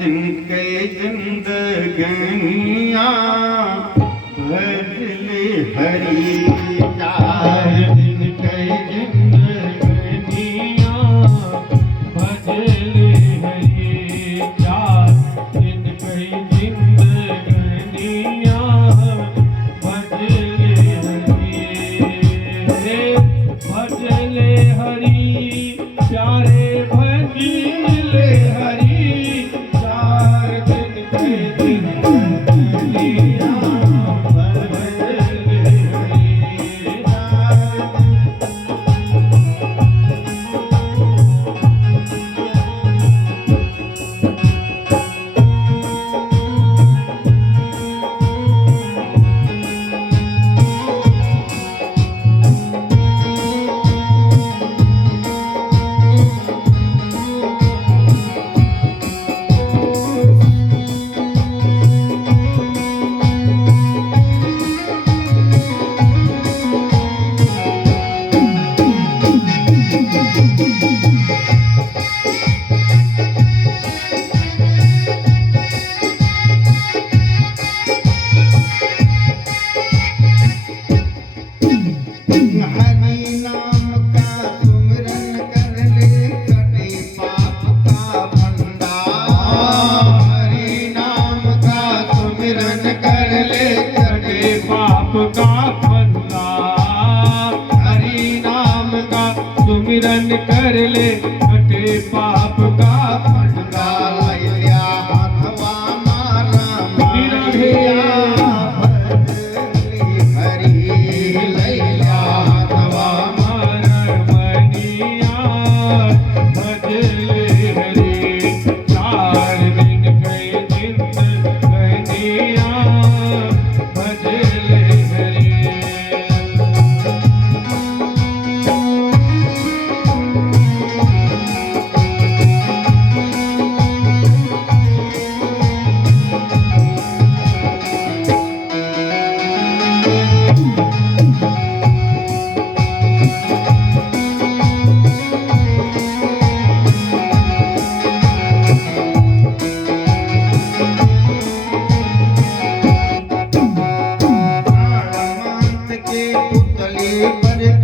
दिन के जिंदगनिया भजले हरि। 4 दिन के जिंदगनिया भजले हरि। 4 दिन के जिंदगनिया भजले हरि। भजले हरि प्यारे भजले हरि। 4 दिन के जिंदगनिया भजले हरि। हरि नाम का सुमिरन कर ले कटे पाप का फंदा। हरि नाम का सुमिरन कर ले कटे पाप का फंदा। हरि नाम का सुमिरन कर ले कटे पाप का फंदा। लैया हथवा मारा मारिया भजले हरि। लैया हथवा मारा मनिया भजले हरि। 4 दिन के जिंदगनिया भजले हरि। प्राणवंत के पुतले पर तू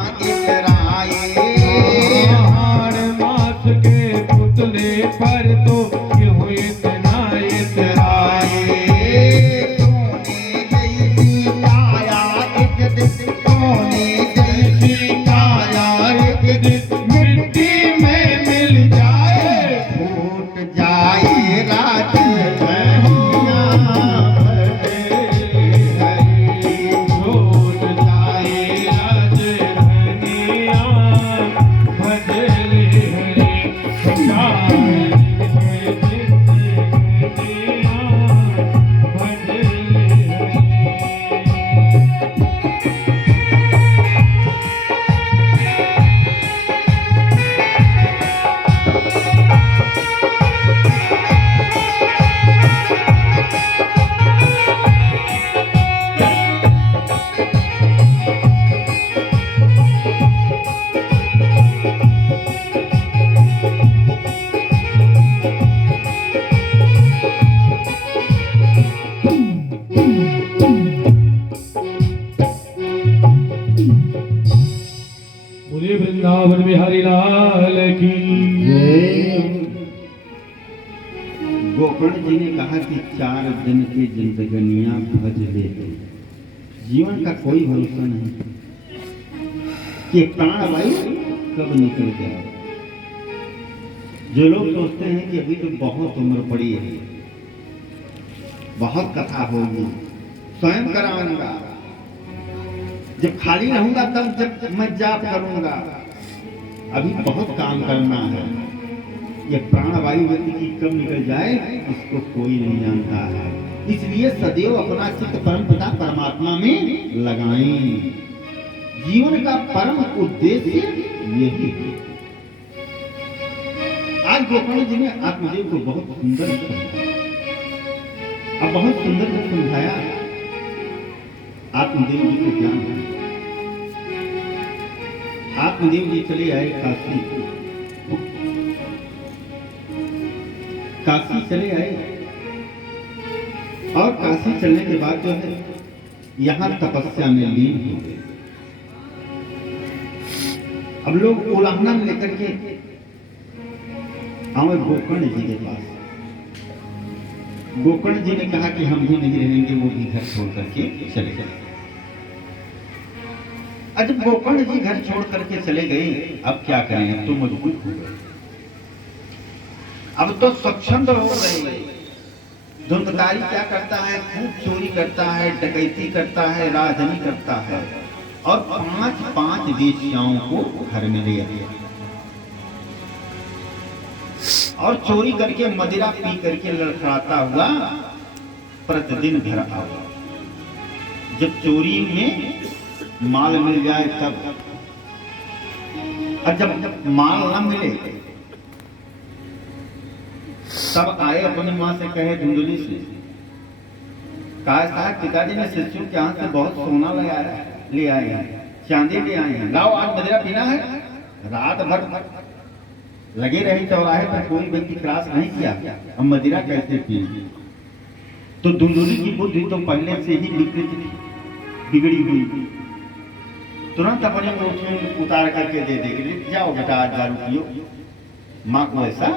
क्यों इतना इतराए। मास के पुतले पर तो क्यों इतना इतराए। सोने जैसी काया एक दिन, सोने जैसी काया एक दिन मिट्टी में मिल जाए। फूट जाए राजधानियाँ भजले हरि। फूट जाए राजधानियाँ भजले हरि। 4 दिन के जिंदगनिया भजले हरि। बोलिए वृंदावन बिहारी लाल की जय। गोकर्ण जी ने कहा कि 4 दिन की जिंदगनियां भज लेते। जीवन का कोई भरोसा नहीं कि प्राणवायु कब निकल जाए। जो लोग सोचते हैं कि अभी तो बहुत उम्र पड़ी है, बहुत कथा होगी, स्वयं कराऊंगा, जब खाली रहूंगा तब जब मैं जाप करूंगा, अभी बहुत काम करना है। ये प्राणवायु व्यक्ति की कब निकल जाए इसको कोई नहीं जानता है। इसलिए सदैव अपना चित्त परमपिता परमात्मा में लगाएं। जीवन का परम उद्देश्य यही है। आज गोकर्ण जी ने आत्मदेव को बहुत सुंदर अब बहुत सुंदर समझाया। आत्मदेव जी को ज्ञान है। आत्मदेव जी चले आए काशी। काशी चले आए और काशी चलने के बाद जो है यहाँ तपस्या में लीन हो गए। अब लोग उलाहना लेकर के आए गोकर्ण जी के पास। गोकर्ण जी ने कहा कि हम भी नहीं रहेंगे, वो भी घर छोड़ करके चले गए। जब गोकर्ण जी घर छोड़ करके चले गए, अब क्या करें, अब तो मजबूर हो गए, अब तो स्वच्छंद हो गए। धुंधकारी क्या करता है, खूब चोरी करता है, डकैती करता है, राजनी करता है और 5 वेश्याओं को घर में ले आया और चोरी करके मदिरा पी करके लड़खड़ाता हुआ प्रतिदिन घर आओ। जब चोरी में माल मिल जाए तब, और जब माल न मिले तब आए अपनी माँ से कहे धुंधली से, कहा साहब पिताजी ने शिष्यों के यहाँ से बहुत सोना ले आए हैं, चांदी ले आए हैं, लाओ आज मदिरा पीना है। रात भर लगे रहे चौराहे पर, कोई व्यक्ति क्रॉस नहीं किया, अब मदिरा कैसे पिएंगे। तो धुंधली की बुद्धि तो पहले से ही विकृत थी, बिगड़ी हुई। तुरंत अपने मुंह उतार करके दे देगी, जाओ बेटा आज दारू पियो। माँ को ऐसा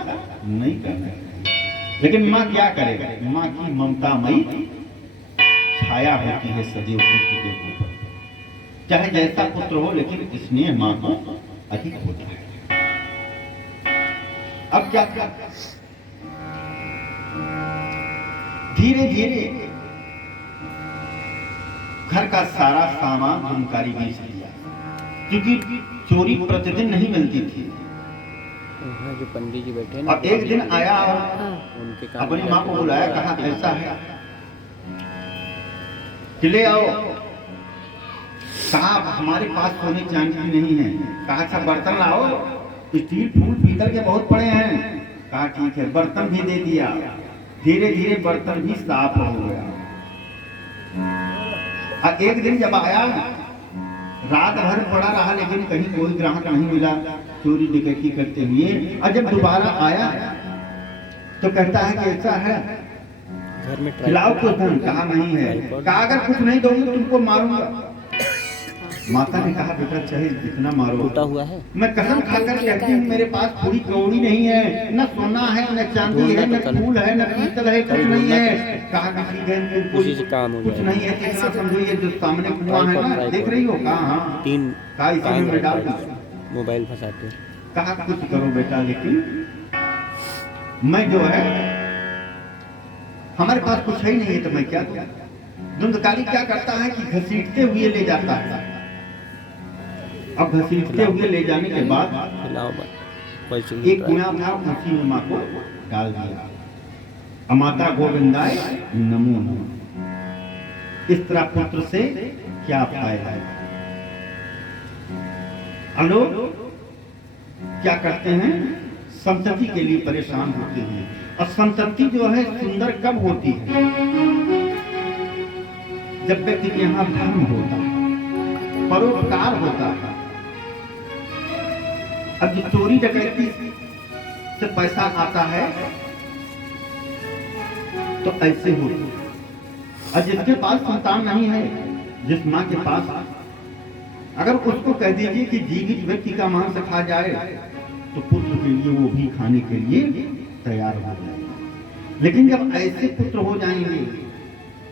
नहीं करना चाहिए, लेकिन माँ क्या करेगा, माँ की ममतामयी छाया होती है सदैव पुत्र के ऊपर, चाहे जैसा पुत्र हो, लेकिन स्नेह माँ को अधिक होता है। अब क्या धीरे धीरे घर का सारा सामान धुंधकारी बेच दिया, क्योंकि चोरी प्रतिदिन नहीं मिलती थी। जो पंडित जी बैठे और एक दिन आया और अपनी माँ को बुलाया, कहा ऐसा है चले आओ। कहा हमारे पास सोने चांदी नहीं है। कहा अच्छा बर्तन लाओ, स्टील फूल पीतल के बहुत पड़े हैं। कहा ठीक है, बर्तन भी दे दिया। धीरे धीरे बर्तन भी साफ हो गया। और एक दिन जब आया, रात भर पड़ा रहा, लेकिन कहीं कोई ग्राहक नहीं मिला, चोरी डकैती करते हुए। और जब दोबारा आया तो कहता है कि ऐसा है, घर में खिलाओ कुछ धन। कहा नहीं है। कहा अगर कुछ नहीं दोगे तुमको मारूंगा। माता ने कहा बेटा चाहे जितना मारो, टूटा हुआ है, मैं कसम खाकर कहती हूँ मेरे पास पूरी कौड़ी नहीं है, न सोना है, न चांदी है, न फूल है, न पीतल है, कुछ नहीं है। कहा उसी से काम हो कुछ नहीं है, इतना समझो ये जो सामने कुआं है ना, देख रही हो। कहा हाँ, 3 कहा इसी में डाल दो। मोबाइल फंसाते। कहा कुछ करो बेटा, लेकिन मैं जो है हमारे पास कुछ है ही नहीं है, तो मैं क्या दूं। धुंधकारी क्या करता है कि घसीटते हुए ले जाता है। अब घसीटते हुए ले जाने के बाद एक कुआं था, उसी में माँ को डाल दिया। अमाता गोविंदाय नमो नमः। इस तरह पुत्र से क्या फायदा है। लोग क्या करते हैं, संतति के लिए परेशान होते हैं। और संतति जो है सुंदर कब होती है, जब व्यक्ति के यहाँ धर्म होता है, परोपकार होता है। अब जो चोरी डकैती से पैसा आता है तो ऐसे होता है। और जिसके पास संतान नहीं है, जिस माँ के पास, अगर उसको कह दीजिए कि जीवित व्यक्ति का मांस खा जाए तो पुत्र के लिए वो भी खाने के लिए तैयार हो जाएगा। लेकिन जब ऐसे पुत्र हो जाएंगे,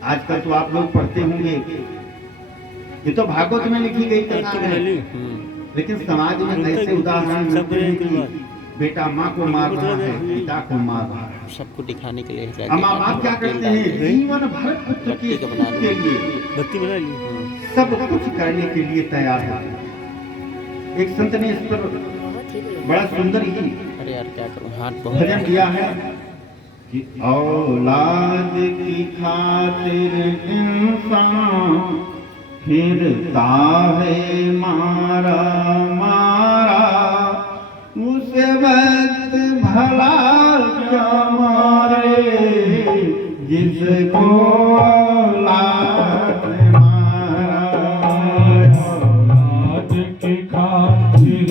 आजकल तो आप लोग पढ़ते होंगे, ये तो भागवत में लिखी गई कथा है, लेकिन समाज में ऐसे उदाहरण मिलते हैं कि बेटा माँ को मार रहा है, पिता को मार रहा है। सबको दिखाने के लिए माँ बाप क्या करते हैं, जीवन भर पुत्र के लिए बत्ती बना ली, सब कुछ करने के लिए तैयार है। एक संत ने इस पर बड़ा सुंदर ही अरे यार क्या करूं, हाथ भजन दिया है कि औलाद की खातिर इंसान फिरता है मारा मारा, उस वक्त भला क्या मारे जिसको औलाद मारा। औलाद की खातिर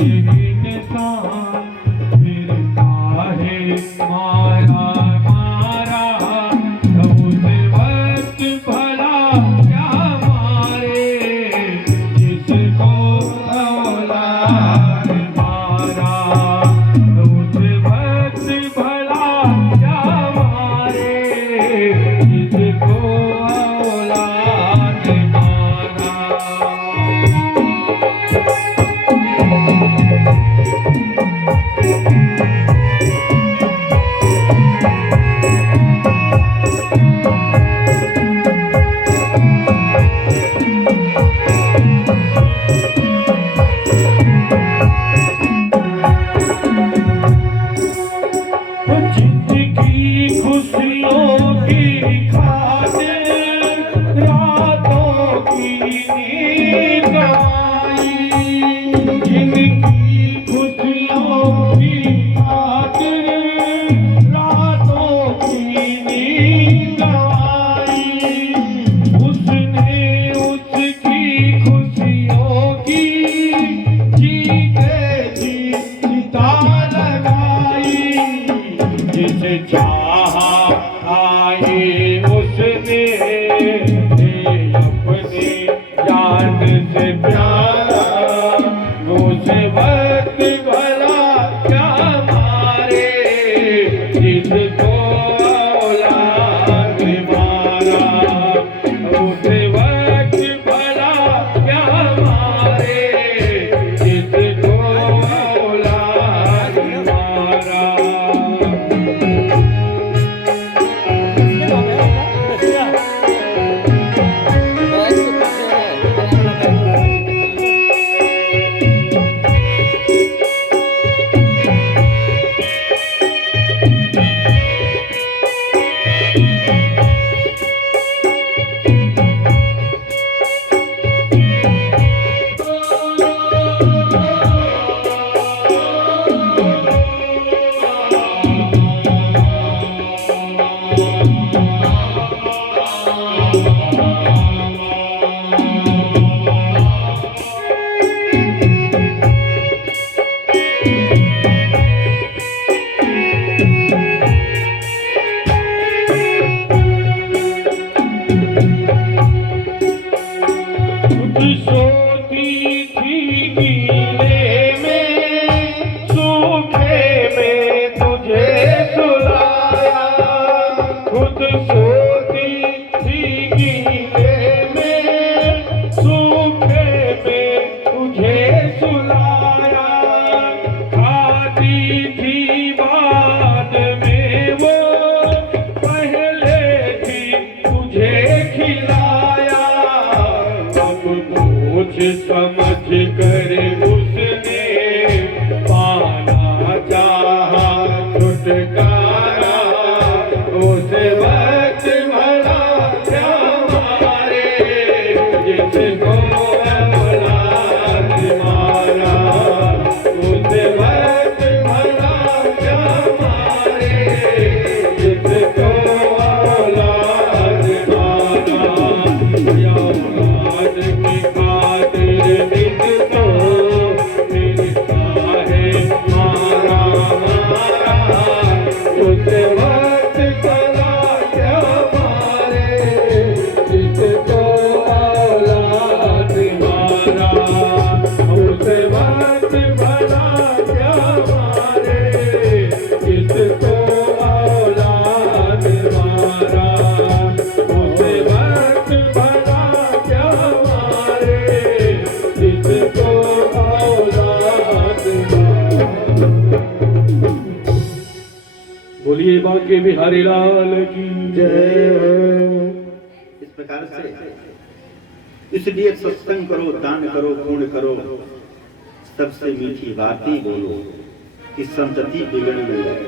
इंसान फिरता है मारा खुशियों की खातिर रातों की नींद गंवाई, जिनकी खुशियों की खातिर रातों की नींद गंवाई, उसने उसकी खुशियों की जीते जी चिता लगाई, जिसे चाहा आए उसने अपने जान से प्यारा, उस वक्त भला क्या मारे जिसको औलाद मारा, उस वक्त भला क्या मारे जिसको औलाद मारा। सोती थी गीले में सूखे में तुझे सुलाया, खुद सोती थी गीले में सूखे में तुझे सुलाया, खाती थी बाद में वो पहले थी तुझे खिलाया, कुछ समझ कर उसने पाना चाहा छुटकारा, उस वक्त भला क्या मारे जिसको औलाद मारा, उस वक्त भला क्या मारे जिसको औलाद मारा, या औलाद की खातिर जिसको मिलता है मारा मारा, उस वक्त भला क्या मारे जिसको औलाद मारा, उस वक्त भला क्या मारे जिसको औलाद मारा, उस वक्त भला क्या मारे जिसको औलाद मारा। बोलिए बांके बिहारी लाल की जय हो। इस प्रकार से इसलिए सत्संग करो, दान करो, पुण्य करो, सबसे मीठी बातें बोलो कि संतति बिगड़ न जाए।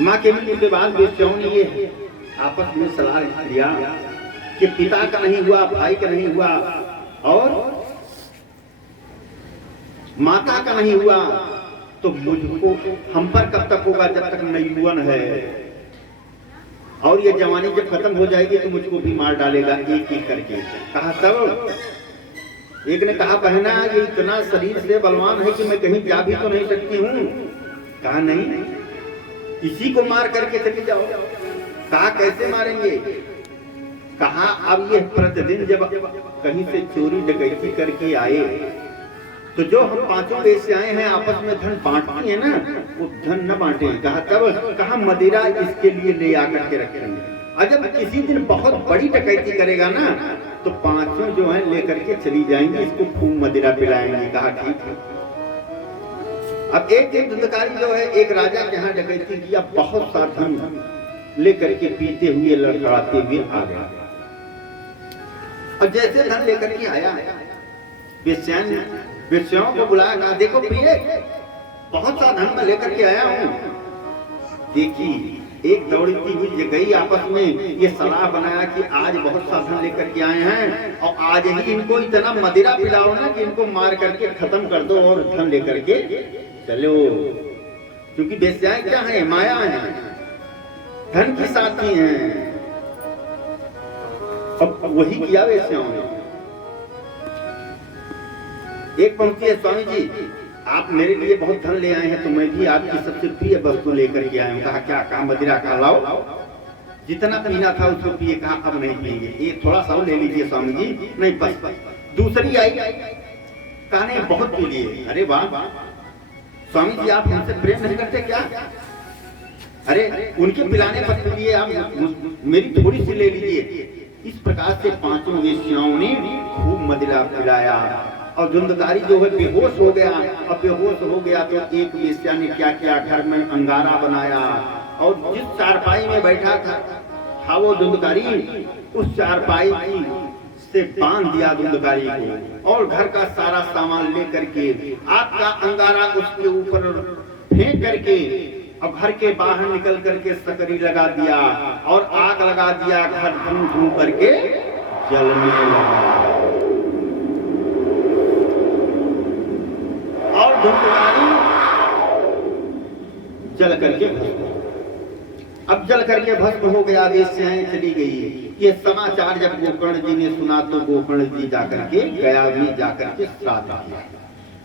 माँ के मृत्यु के बाद बेचाओं ने ये आपस में सलाह दिया कि पिता का नहीं हुआ, भाई का नहीं हुआ और माता का नहीं हुआ तो मुझको हम पर कब तक होगा जब तक नौजवान है, और ये जवानी जब खत्म हो जाएगी तो मुझको भी मार डालेगा एक एक करके। कहा तब एक ने कहा बहना ये इतना शरीर से बलवान है कि मैं कहीं जा भी तो नहीं सकती हूँ। कहा नहीं, इसी को मार करके चली जाओ। कहा कैसे मारेंगे? कहा अब ये प्रतिदिन जब कहीं से चोरी डकैती करके आए तो जो हम पांचों देश से आए हैं आपस में धन बांटती है ना, वो धन न बांटे। कहा तब कहा मदिरा इसके लिए ले आकर के रखेंगे, और जब किसी दिन बहुत बड़ी डकैती करेगा ना तो पांचों जो है लेकर के चली जाएंगे, इसको खूब मदिरा पिलाएंगे। कहा ठीक है। अब एक धंधकारी जो है एक राजा के यहाँ डकैती किया, बहुत सा धन लेकर के पीते हुए लड़खड़ाते हुए आ गया, और जैसे धन लेकर के आया वेश्याओं को बुलाया, कहा देखो प्रिय बहुत सा धन मैं लेकर के आया हूँ, देखी एक दौड़ती हुई ये गई आपस में ये सलाह बनाया कि आज बहुत सा धन लेकर के आए हैं और आज ही इनको इतना मदिरा पिलाओ ना कि इनको मार करके खत्म कर दो और धन लेकर के चलो। क्योंकि वेश्याएं क्या है, माया है, धन की साथी हैं। अब वही किया वेश्याओं ने। एक पंक्ति है, स्वामी जी आप मेरे लिए बहुत धन ले आए हैं तो मैं भी आपकी सबसे प्रिय वस्तु लेकर के आया हूँ। कहा क्या? कहा मदिरा का लाओ, जितना पीना था उसको पिए। कहा अब नहीं पिएंगे, ये थोड़ा सा ले लीजिए स्वामी जी। नहीं बस। दूसरी आई, कहा नहीं बहुत पी लिए। अरे वाह स्वामी जी आप हमसे प्रेम नहीं करते क्या? अरे उनके पिलाने पर पी लिए, आप मेरी थोड़ी सी ले लीजिए। इस प्रकार से पांचों वेश्याओं ने खूब मदिरा पिलाया और धुंधकारी जो है बेहोश हो गया। और बेहोश हो गया तो एक वेश्या ने क्या किया, घर में अंगारा बनाया और जिस चारपाई में बैठा था वो धुंधकारी, उस चारपाई से बांध दिया धुंधकारी को और घर का सारा सामान लेकर के आपका अंगारा उसके ऊपर फेंक करके और घर के बाहर निकल करके सकरी लगा दिया और आग लगा दिया। घर धूम धूम करके जलने लगा और धुंधकारी जल करके भस्म। अब जल करके भस्म हो गया, वेश्याएं चली गई। ये समाचार जब गोकर्ण जी ने सुना तो गोकर्ण जी जाकर के गया में जाकर के श्राद्ध किया।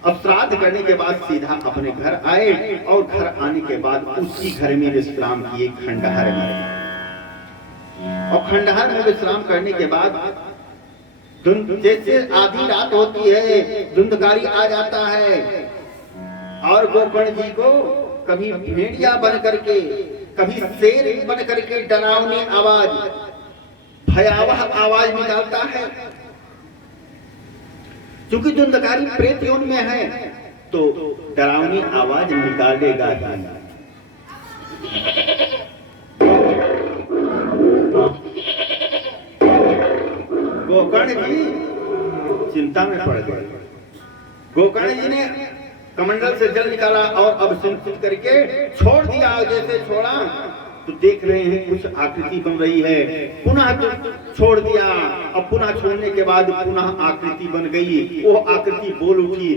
अब श्राद्ध करने के बाद सीधा अपने घर आए और घर आने के बाद उसी घर में विश्राम किए, खंडहर में। और खंडहर में विश्राम करने के बाद जैसे आधी रात होती है धुंधकारी आ जाता है और गोकर्ण जी को कभी भेड़िया बन करके कभी शेर बन करके डरावनी आवाज, भयावह आवाज निकालता है। क्योंकि धुंधकारी प्रेत योनि में है तो डरावनी आवाज निकालेगा ही। गोकर्ण जी चिंता में पड़ गए। गोकर्ण जी ने कमंडल से जल निकाला और अब सिंचित करके छोड़ दिया। जैसे छोड़ा तो देख रहे हैं कुछ आकृति बन रही है, पुनः छोड़ दिया। अब पुनः छोड़ने के बाद पुनः आकृति बन गई। वो आकृति बोल उठी,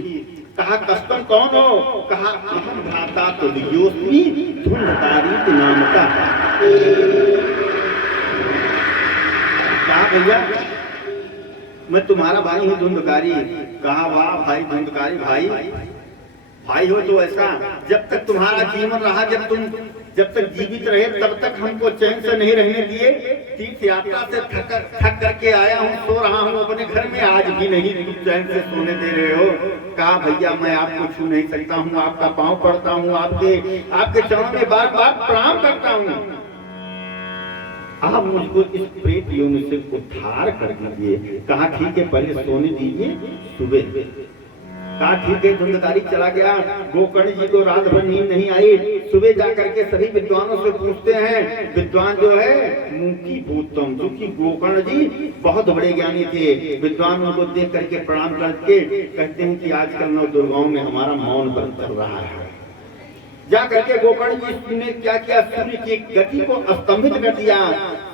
कहा कस्तम कौन हो? कहा अहम भ्राता तुल्योस्मि धुंधकारी नाम का। कहा भैया मैं तुम्हारा भाई हूँ धुंधकारी। कहा वाह भाई धुंधकारी भाई हो तो ऐसा, जब तक तुम्हारा जीवन रहा, जब तक जीवित रहे तब तक हमको चैन से नहीं रहने दिए। तीर्थ यात्रा से थक करके आया हूँ, सो रहा हूँ अपने घर में, आज भी नहीं तुम चैन से सोने दे रहे हो। कहा भैया मैं आपको छू नहीं सकता हूँ, आपका पाँव पड़ता हूँ, आपके चरणों में बार बार प्रणाम करता हूँ। आप मुझको इस प्रेत योनि से उद्धार कर दीजिए। कहा ठीक है पहले सोने दीजिए, सुबह। कहा ठीक है। धुंधकारी चला गया। गोकर्ण जी को रात भर नींद नहीं आई। सुबह जाकर के सभी विद्वानों से पूछते हैं। विद्वान जो है मुखी भूतम, क्योंकि गोकर्ण जी बहुत बड़े ज्ञानी थे। विद्वान उनको देख करके प्रणाम करके कहते हैं कि आजकल नौ दुर्गाओं में हमारा मौन व्रत चल रहा है। जा करके गोकर्ण जी ने क्या किया, सूर्य की गति को स्तंभित कर दिया।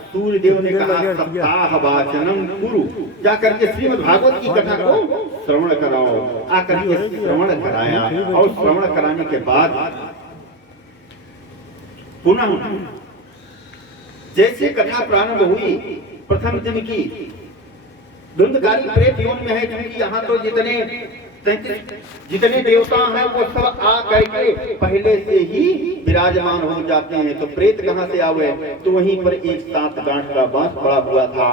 सूर्य देव ने कहा सप्ताह वाचनम कुरु, जाकर के श्रीमद् भागवत की कथा को श्रवण कराओ। आकर के श्रवण कराया और श्रवण कराने के बाद पुनः जैसे कथा प्रारंभ हुई प्रथम दिन की, धुंधकारी प्रेत योनि में है। क्योंकि यहाँ तो जितने देवता हैं वो सब आ करके पहले से ही विराजमान हो जाते हैं। तो प्रेत कहाँ से आवे? तो वहीं पर एक 7 गांठ का बांस पड़ा हुआ था,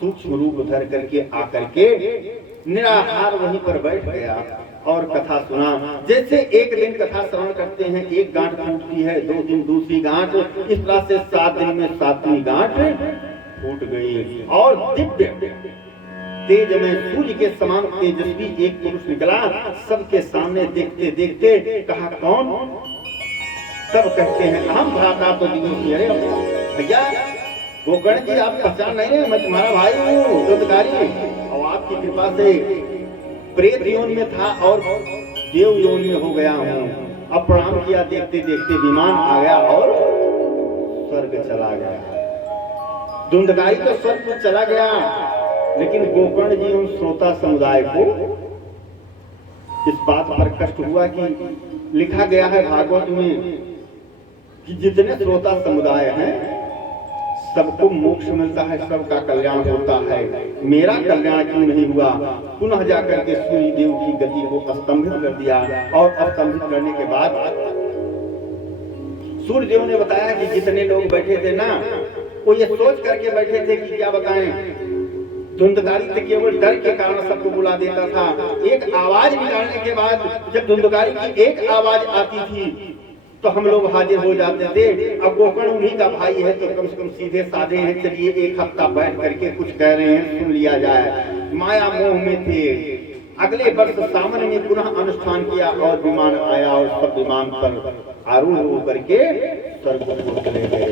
सूक्ष्म रूप धर करके आकर के निराहार वहीं पर बैठ गया और कथा सुना। जैसे एक दिन कथा श्रवण करते हैं, एक गांठ फूटती है, 2 दिन दूसरी गांठ, इस तरह से 7 दिन में 7वीं गांठ फूट गई और दिव्य तेज में सूर्य के समान तेजस्वी एक पुरुष निकला। सबके सामने देखते देखते कहा कौन? सब कहते हैं हम भ्राता तो अरे भैया गोकर्ण जी आप पहचान नहीं रहे, मैं तुम्हारा भाई हूँ धुंधकारी, और आपकी कृपा से प्रेत योनि में था और देव योनि में हो गया हूँ। अब प्रणाम किया, देखते देखते विमान आ गया और स्वर्ग चला गया। धुंधकारी तो स्वर्ग में चला गया, लेकिन गोकर्ण जी उन श्रोता समुदाय को इस बात पर कष्ट हुआ कि लिखा गया है भागवत में कि जितने श्रोता समुदाय हैं सबको मोक्ष मिलता है, सबका कल्याण होता है, मेरा कल्याण क्यों नहीं हुआ। पुनः जाकर के सूर्य देव की गति को स्तंभित कर दिया और स्तंभित करने के बाद सूर्य देव ने बताया कि जितने लोग बैठे थे ना वो ये सोच करके बैठे थे कि क्या बताएं, धुंधकारी से केवल डर के कारण सबको बुला देता था। एक आवाज निकालने के बाद जब धुंधकारी की एक आवाज आती थी तो हम लोग हाजिर हो जाते थे। अब गोकर्ण उन्हीं का भाई है तो कम से कम सीधे साधे हैं, चलिए एक हफ्ता बैठ करके कुछ कह रहे हैं सुन लिया जाए। माया मोह में थे। अगले वर्ष सावन में पुनः अनुष्ठान किया और विमान आया और सब विमान पर आरूढ़ होकर के स्वर्ग को चले गए।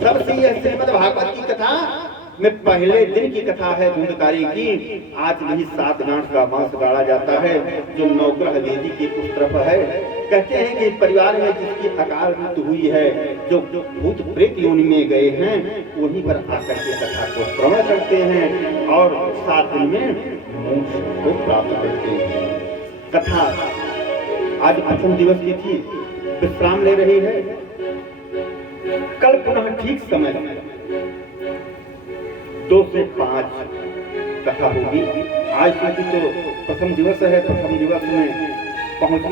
तब से यह श्रीमद् भागवत की कथा में पहले दिन की कथा है धुंधकारी की। आज भी 7 गांठ का बांस गाड़ा जाता है जो नवग्रह वेदी के उस तरफ है। कहते हैं कि परिवार में जिसकी अकाल मृत्यु हुई है, जो भूत प्रेत योनि में गए हैं, वहीं पर आकर के कथा को श्रवण करते हैं और 7 दिन में मोक्ष को प्राप्त करते हैं। कथा आज प्रथम दिवस की थी, विश्राम ले रही है। कल पुनः ठीक समय 2 से 5 कथा होगी। आज तो प्रथम दिवस है, प्रथम दिवस में पहुंचना